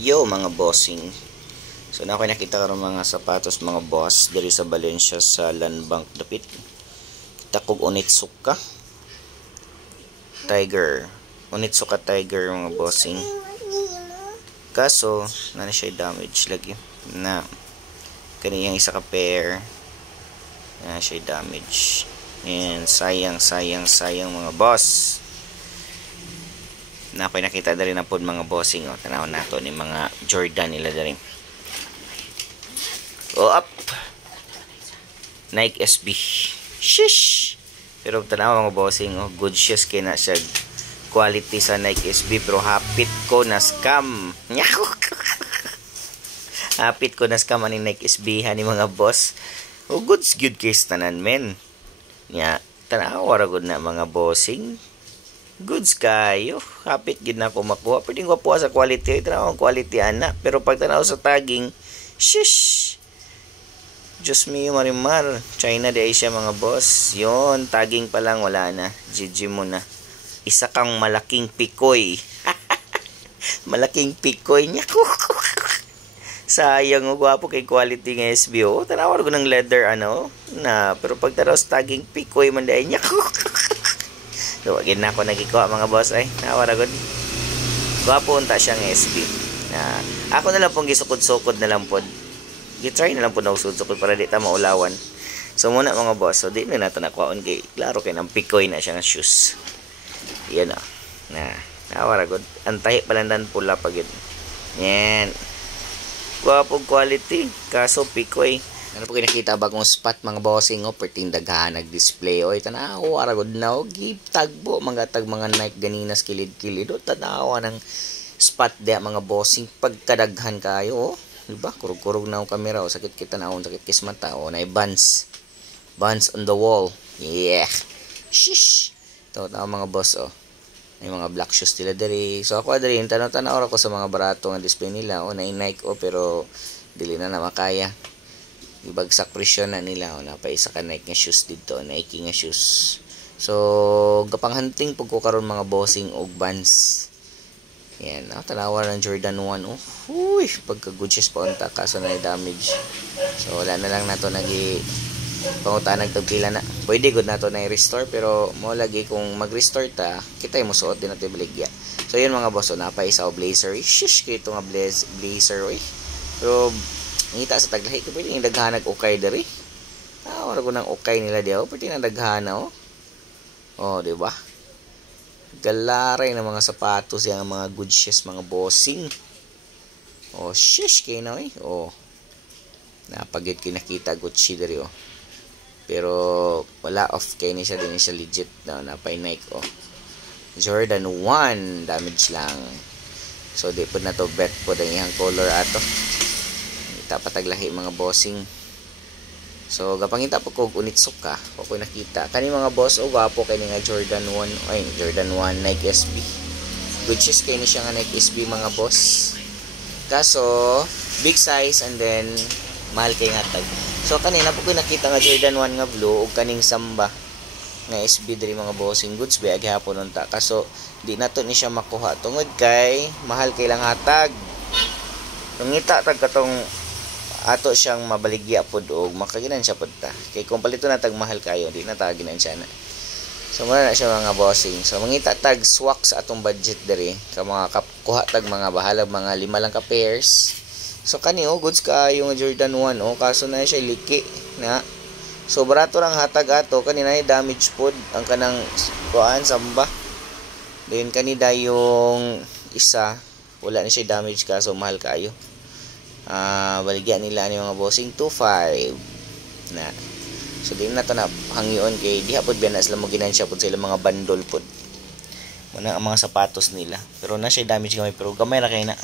Yo mga bossing. So na ako nakita karon mga sapatos mga boss diri sa Valencia sa Landbank dapit. Kita kog Onitsuka Tiger. Onitsuka Tiger mga bossing. Kaso na siya damage lagi na kaniyang isa ka pair. Na siya damage. And sayang mga boss. Napay nakita dali na pod mga bossing tanawon nato ni mga Jordan nila dali. Up Nike SB shish, pero tanaw mga bossing good shoes kay na siya quality sa Nike SB, pero hapit ko na scam. Hapit ko na scam ani Nike SB hani mga boss. Goods good case tanan men nya tanaw ra gud na mga bossing. Goods kayo, hapit gid na ko makuha. Pwede ko po sa quality, tanaw ang quality ana, pero pag tanaw sa tagging, shish. Diyos mio marimar, China di Asia mga boss. Yon, tagging pa lang wala na. GG mo na. Isa kang malaking pikoy. Malaking pikoy niya. Sayang o gwapo kay quality ng SBO. Tanaw ko ng leather na, pero pag tanaw sa tagging pikoy man di niya. So, again na ako nagikuha mga boss ay nawara gud. Gwapo unta siyang SB. Ako na lang pong gisukod-sukod na lang pod. Gitry na lang po na usod-sukod para di ta maulawan. So muna mga boss, so di na nato nakuhaon kay klaro kay nang pikoy na siya nga shoes. Yan na nawara gud. Antay palandan pula pagid. Yan. Gwapo quality kaso pikoy. Ano po kinakita bagong spot mga bossing perting daghan nag-display tanaw aragod na gitagbo mga Nike ganinas kilid-kilid tanaw ng spot dia mga bossing pagkadaghan kayo diba kurog-kurog na ang kamera sakit kita naon sakit kis mata nay buns on the wall shish to mga boss may mga black shoes nila diri. So ako diri tanaw ko sa mga barato nga display nila nay Nike pero dili na makaya. Ibagsak presyon na nila na pa isa ka Nike nga shoes dito, Nike nga shoes. So gapang-hunting pag ko karon mga bossing og Vans. Yan, tanawa ng Jordan 1 Uy, pagka good shoes pa unta kaso na damage. So wala na lang nato nagi pangutanag tagpila na. Pwede gud nato na i-restore pero mo lagi kung mag-restore ta, kita mo suot din nato baligya. So yun mga boss, na pa isa o blazer. Shish kay ito nga blazer Pero ngita sa taglahi ko pwede yung daghanag okay dari. Wala ko ng okay nila diyaw. Pwede na daghana diba? Galaray na mga sapatos yung mga good shoes mga bossing. Shish kayo na napagit kinakita Gucci dari pero wala off kayo ni siya din siya legit napay Nike Jordan 1 damage lang. So di po na to bet po ang iyang color ato pataglahi mga bossing. So gapangita po kog Onitsuka ko nakita kani mga boss gwapo kay nga Jordan 1 Nike SB. Good shoes kay ni siya nga Nike SB mga boss. Kaso big size and then mahal kay nga tag. So kanina po ko nakita nga Jordan 1 nga blue ug kaning Samba nga SB diri mga bossing. Goods ba gihapon unta kaso di nato ni siya makuha tungod kay mahal kay lang hatag. Ngita tag katong ato siyang mabaligya pod og makaginan siya pod ta kay kung palito na tag mahal kayo di na taginan siya na. So muna na siya mga bossing. So mangita tag swak sa atong budget diri ka mga kuha tag mga bahalag mga 5 lang ka pairs. So kani goods kayo nga Jordan 1 kaso na siya liki na. So barato lang hatag ato kanina ay damage pod ang kanang kuan Samba. Then kanida yung isa wala ni siya damage kaso mahal kayo. Baligyan nila ni mga bossing 2.5 na. So di na to na hangyon kay diha pod biya na sila mo ginansya pod sila mga bandol pod muna ang mga sapatos nila pero na siya damage gamay pero gamay ra kay na.